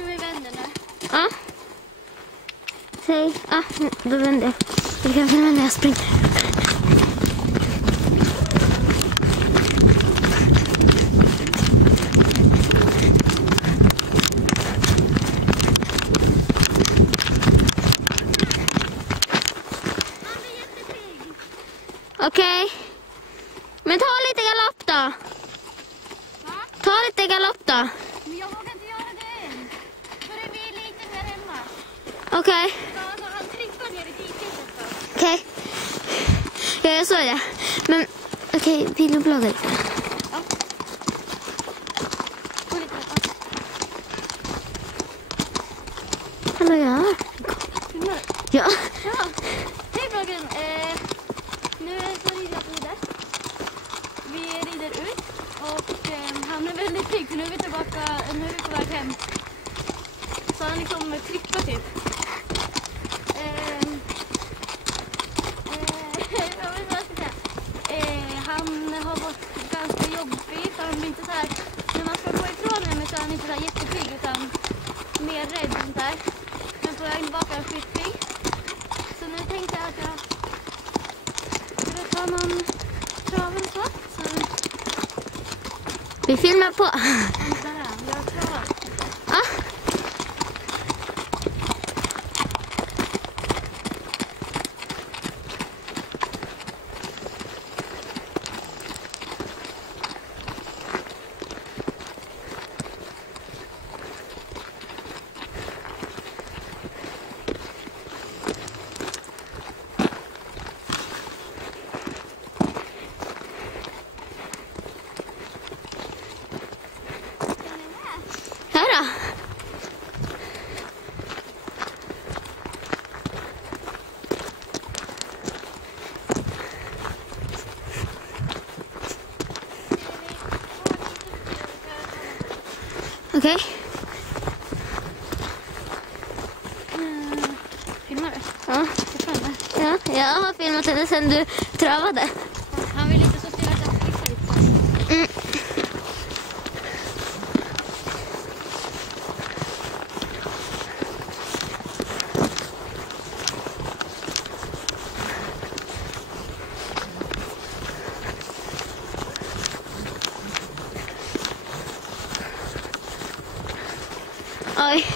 tror vi vänder nu. Ja. Säg. Ja, då vänder jag. Jag kan filma när jag springer. Okej. Men ta lite galopp då. Ta lite galopp då. Men jag vågar inte göra det än. För det blir lite mer hemma. Okej. Alltså, han trippar ner i diket också. Okej. Ja, jag såg det. Men okej, videobladet. Ja. Gå lite. Hallå, ja. Filmar du? Ja. Ja. Hej bloggen. Nu är så rider jag på det. Vi rider ut och han är väldigt pigg för nu är vi tillbaka, nu är vi på väg hem. Så han liksom trippar typ. Jag vet inte vad jag ska säga. Han har varit ganska jobbig så han blir inte så här, när man ska gå ifrån henne så är han inte så här jättepigg utan mer rädd sånt där. Men på vägen tillbaka är han skitpigg. Så nu tänkte jag att jag skulle ta någon traven så. Vi filmar på. Vänta där, jag har trav. Ja. Här då. Okej. Filmar du? Ja. Ja, jag har filmat det sen du travade. Han vill inte så stilla att jag trippar lite. Mm. Oj.